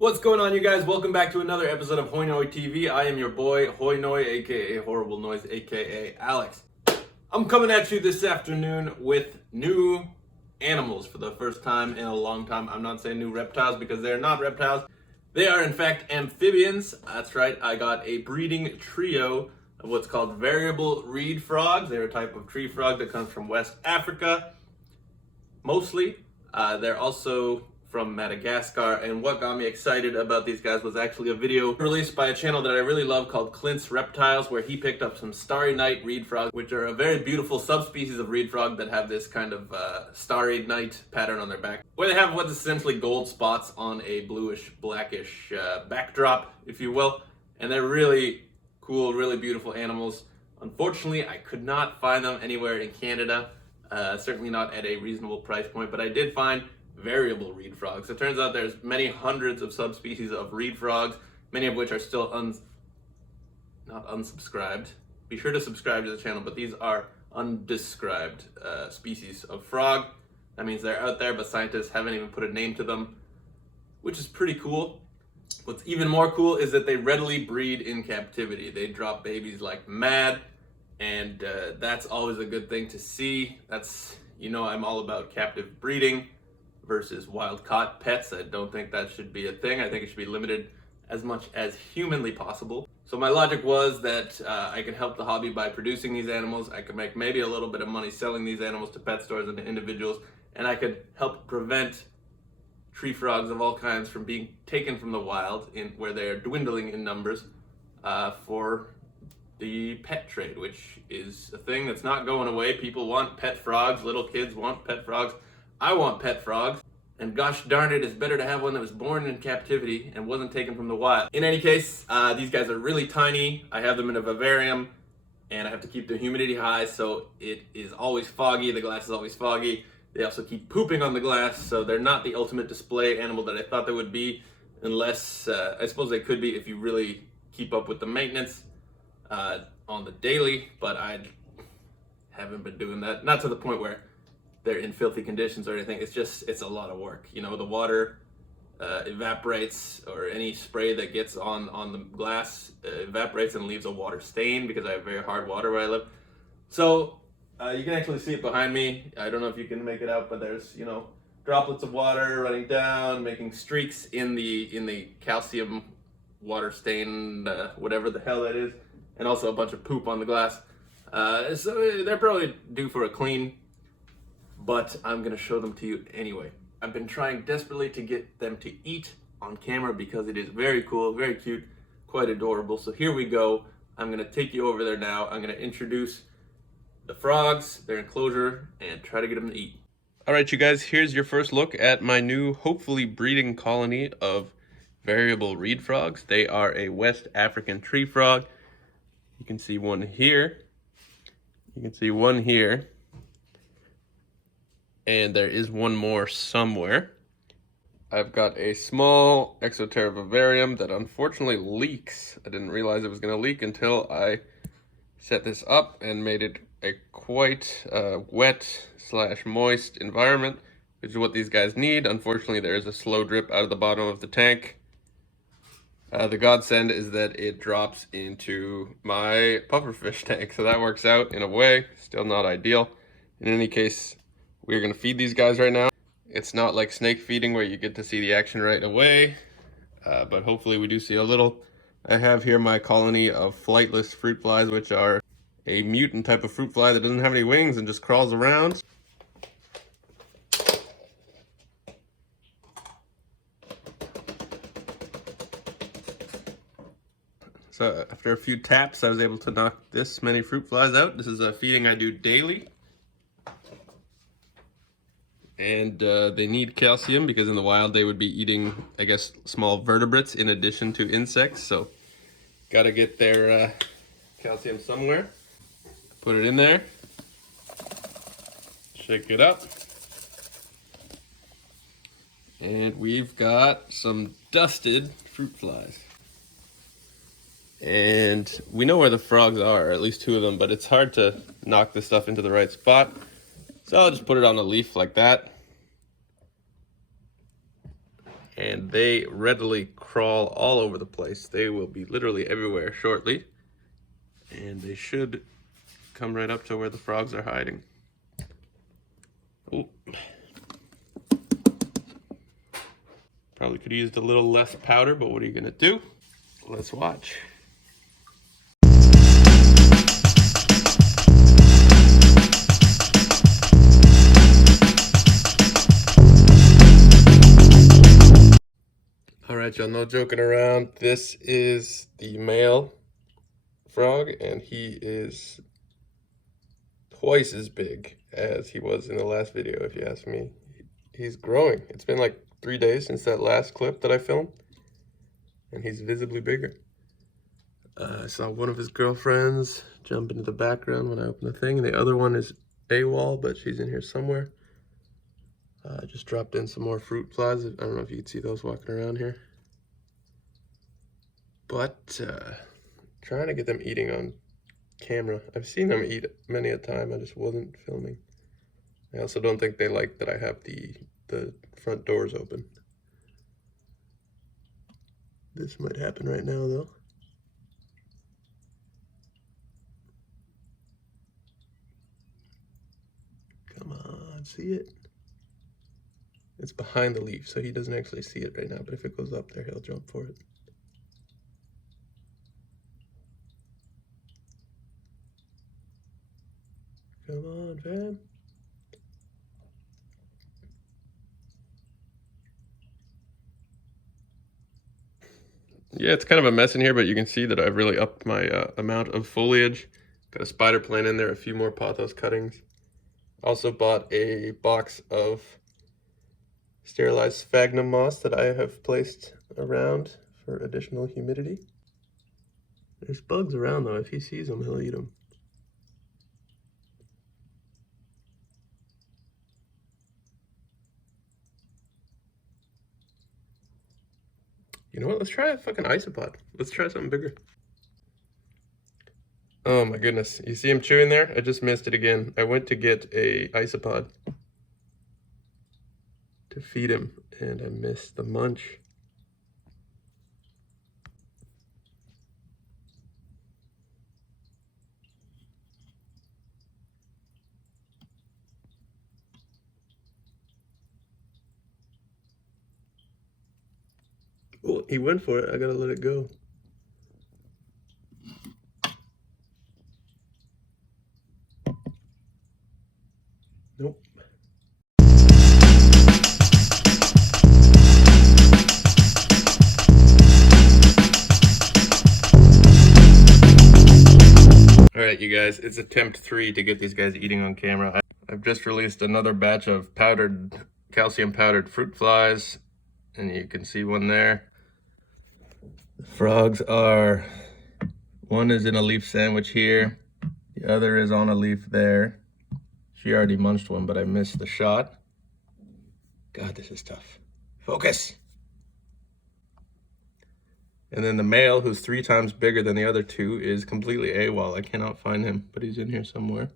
What's going on, you guys? Welcome back to another episode of Hoi Noi TV. I am your boy, Hoi Noi, aka Horrible Noise, aka Alex. I'm coming at you this afternoon with new animals for the first time in a long time. I'm not saying new reptiles because they're not reptiles. They are, in fact, amphibians. That's right, I got a breeding trio of what's called variable reed frogs. They're a type of tree frog that comes from West Africa, mostly. They're also from Madagascar, and what got me excited about these guys was actually a video released by a channel that I really love called Clint's Reptiles, where he picked up some starry night reed frogs, which are a very beautiful subspecies of reed frog that have this kind of starry night pattern on their back, where they have what's essentially gold spots on a bluish blackish backdrop, if you will. And they're really cool, really beautiful animals. Unfortunately, I could not find them anywhere in Canada, certainly not at a reasonable price point, but I did find variable reed frogs. It turns out there's many hundreds of subspecies of reed frogs, many of which are still not unsubscribed. Be sure to subscribe to the channel, but these are undescribed species of frog. That means they're out there, but scientists haven't even put a name to them, which is pretty cool. What's even more cool is that they readily breed in captivity. They drop babies like mad, and that's always a good thing to see. That's, I'm all about captive breeding versus wild caught pets. I don't think that should be a thing. I think it should be limited as much as humanly possible. So my logic was that I could help the hobby by producing these animals. I could make maybe a little bit of money selling these animals to pet stores and to individuals, and I could help prevent tree frogs of all kinds from being taken from the wild, where they are dwindling in numbers, for the pet trade, which is a thing that's not going away. People want pet frogs. Little kids want pet frogs. I want pet frogs, and gosh darn it, it's better to have one that was born in captivity and wasn't taken from the wild. In any case, these guys are really tiny. I have them in a vivarium, and I have to keep the humidity high, so it is always foggy. The glass is always foggy. They also keep pooping on the glass, so they're not the ultimate display animal that I thought they would be, unless, I suppose they could be if you really keep up with the maintenance on the daily, but I haven't been doing that. Not to the point where they're in filthy conditions or anything. It's a lot of work. The water evaporates, or any spray that gets on the glass evaporates and leaves a water stain, because I have very hard water where I live. So you can actually see it behind me. I don't know if you can make it out, but there's droplets of water running down, making streaks in the calcium water stain, whatever the hell that is, and also a bunch of poop on the glass. So they're probably due for a clean, but I'm gonna show them to you anyway. I've been trying desperately to get them to eat on camera because it is very cool, very cute, quite adorable. So here we go. I'm gonna take you over there now. I'm gonna introduce the frogs, their enclosure, and try to get them to eat. All right, you guys, here's your first look at my new, hopefully breeding colony of variable reed frogs. They are a West African tree frog. You can see one here. You can see one here. And there is one more somewhere. I've got a small Exoterra vivarium that unfortunately leaks. I didn't realize it was going to leak until I set this up and made it a quite wet / moist environment, which is what these guys need. Unfortunately, there is a slow drip out of the bottom of the tank. The godsend is that it drops into my pufferfish tank, so that works out in a way. Still not ideal. In any case, we're gonna feed these guys right now. It's not like snake feeding where you get to see the action right away, but hopefully we do see a little. I have here my colony of flightless fruit flies, which are a mutant type of fruit fly that doesn't have any wings and just crawls around. So after a few taps, I was able to knock this many fruit flies out. This is a feeding I do daily. And they need calcium because in the wild they would be eating, I guess, small vertebrates in addition to insects. So gotta get their calcium somewhere. Put it in there. Shake it up. And we've got some dusted fruit flies. And we know where the frogs are, or at least two of them, but it's hard to knock this stuff into the right spot. So I'll just put it on a leaf like that. and they readily crawl all over the place. They will be literally everywhere shortly, and they should come right up to where the frogs are hiding. Ooh. Probably could have used a little less powder, but what are you gonna do? Let's watch. All right, y'all, no joking around. This is the male frog, and he is twice as big as he was in the last video, if you ask me. He's growing. It's been like 3 days since that last clip that I filmed, and he's visibly bigger. I saw one of his girlfriends jump into the background when I opened the thing, and the other one is AWOL, but she's in here somewhere. I just dropped in some more fruit flies. I don't know if you can see those walking around here. But trying to get them eating on camera. I've seen them eat many a time, I just wasn't filming. I also don't think they like that I have the front doors open. This might happen right now though. Come on, see it? It's behind the leaf, so he doesn't actually see it right now, but if it goes up there, he'll jump for it. Come on, fam. Yeah, it's kind of a mess in here, but you can see that I've really upped my amount of foliage. Got a spider plant in there, a few more pothos cuttings. Also bought a box of sterilized sphagnum moss that I have placed around for additional humidity. There's bugs around though. If he sees them, he'll eat them. You know what? Let's try a fucking isopod. Let's try something bigger. Oh my goodness. You see him chewing there? I just missed it again. I went to get a isopod to feed him, and I missed the munch. Well, he went for it. I gotta let it go. Nope. All right, you guys, it's attempt 3 to get these guys eating on camera. I've just released another batch of calcium powdered fruit flies, and you can see one there. The frogs are, one is in a leaf sandwich here, the other is on a leaf there. She already munched one, but I missed the shot. God, this is tough. Focus. And then the male, who's 3 times bigger than the other 2, is completely AWOL. I cannot find him, but he's in here somewhere.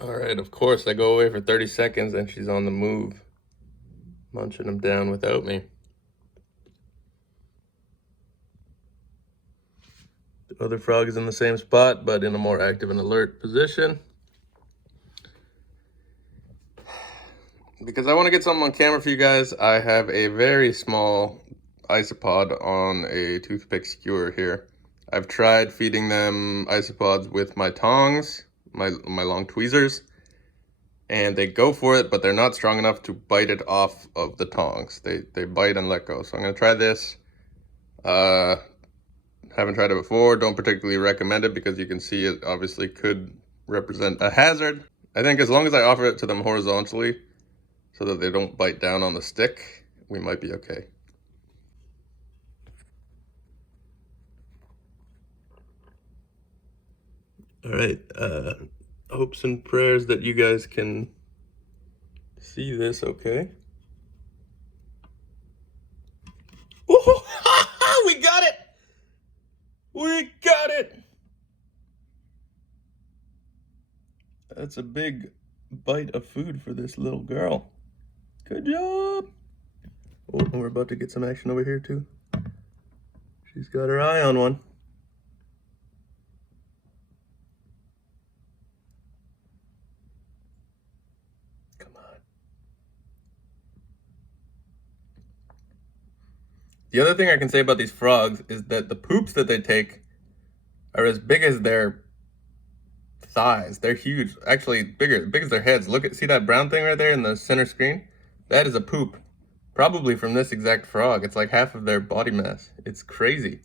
All right, of course, I go away for 30 seconds and she's on the move, munching him down without me. The other frog is in the same spot, but in a more active and alert position. Because I want to get something on camera for you guys, I have a very small isopod on a toothpick skewer here. I've tried feeding them isopods with my tongs, my long tweezers, and they go for it, but they're not strong enough to bite it off of the tongs. They bite and let go. So I'm going to try this. Haven't tried it before, don't particularly recommend it because you can see it obviously could represent a hazard. I think as long as I offer it to them horizontally so that they don't bite down on the stick, we might be okay. All right, hopes and prayers that you guys can see this okay. Oh, we got it! We got it! That's a big bite of food for this little girl. Good job! Oh, and we're about to get some action over here too. She's got her eye on one. Come on. The other thing I can say about these frogs is that the poops that they take are as big as their thighs. They're huge. Actually, big as their heads. See that brown thing right there in the center screen? That is a poop. Probably from this exact frog. It's like half of their body mass. It's crazy.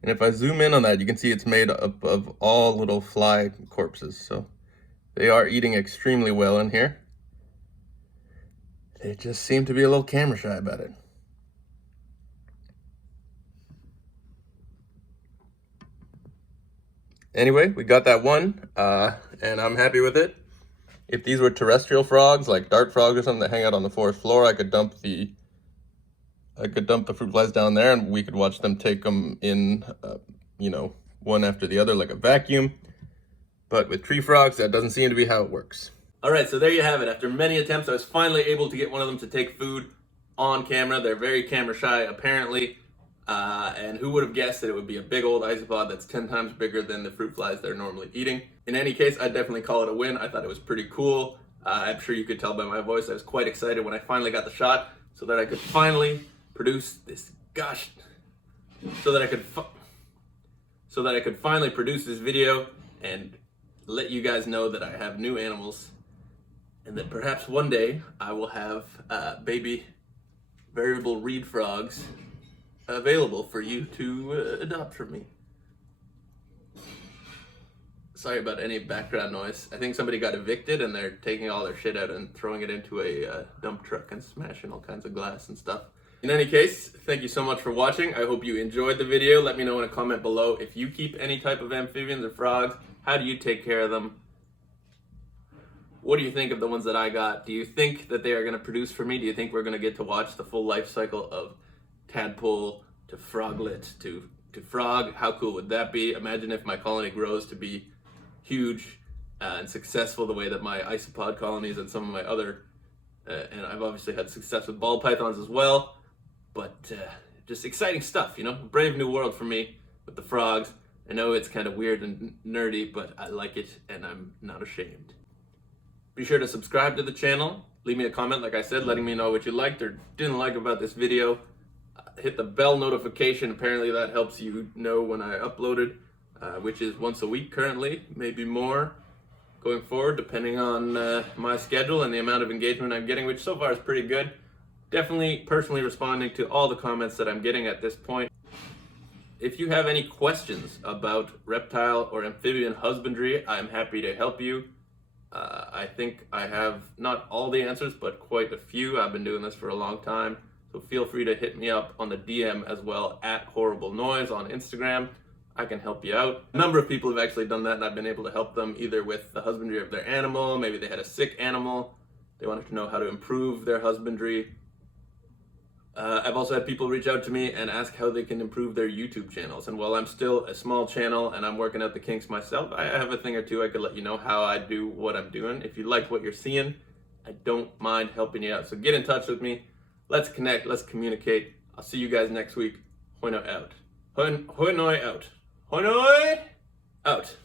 And if I zoom in on that, you can see it's made up of all little fly corpses. So they are eating extremely well in here. They just seem to be a little camera shy about it. Anyway, we got that one, and I'm happy with it. If these were terrestrial frogs, like dart frogs or something that hang out on the forest floor, I could dump the fruit flies down there, and we could watch them take them in, you know, one after the other like a vacuum. But with tree frogs, that doesn't seem to be how it works. All right, so there you have it. After many attempts, I was finally able to get one of them to take food on camera. They're very camera shy, apparently. And who would have guessed that it would be a big old isopod that's 10 times bigger than the fruit flies they're normally eating. In any case, I'd definitely call it a win. I thought it was pretty cool. I'm sure you could tell by my voice, I was quite excited when I finally got the shot so that I could finally produce this, so that I could finally produce this video and let you guys know that I have new animals and that perhaps one day I will have baby variable reed frogs available for you to adopt from me. Sorry about any background noise. I think somebody got evicted and they're taking all their shit out and throwing it into a dump truck and smashing all kinds of glass and stuff. In any case, thank you so much for watching. I hope you enjoyed the video. Let me know in a comment below if you keep any type of amphibians or frogs. How do you take care of them? What do you think of the ones that I got? Do you think that they are going to produce for me? Do you think we're going to get to watch the full life cycle of tadpole to froglet to frog? How cool would that be? Imagine if my colony grows to be huge and successful the way that my isopod colonies and some of my other, and I've obviously had success with ball pythons as well, but just exciting stuff, you know? Brave new world for me with the frogs. I know it's kind of weird and nerdy, but I like it and I'm not ashamed. Be sure to subscribe to the channel. Leave me a comment, like I said, letting me know what you liked or didn't like about this video. Hit the bell notification. Apparently that helps you know when I uploaded, which is once a week currently, maybe more going forward, depending on my schedule and the amount of engagement I'm getting, which so far is pretty good. Definitely personally responding to all the comments that I'm getting at this point. If you have any questions about reptile or amphibian husbandry, I'm happy to help you. I think I have not all the answers, but quite a few. I've been doing this for a long time. So feel free to hit me up on the DM as well at Horrible Noise on Instagram. I can help you out. A number of people have actually done that and I've been able to help them either with the husbandry of their animal, maybe they had a sick animal, they wanted to know how to improve their husbandry. I've also had people reach out to me and ask how they can improve their YouTube channels. And while I'm still a small channel and I'm working out the kinks myself, I have a thing or two I could let you know how I do what I'm doing. If you like what you're seeing, I don't mind helping you out. So get in touch with me. Let's connect. Let's communicate. I'll see you guys next week. Hoi Noi out. Hoi Noi out. Hoi Noi out.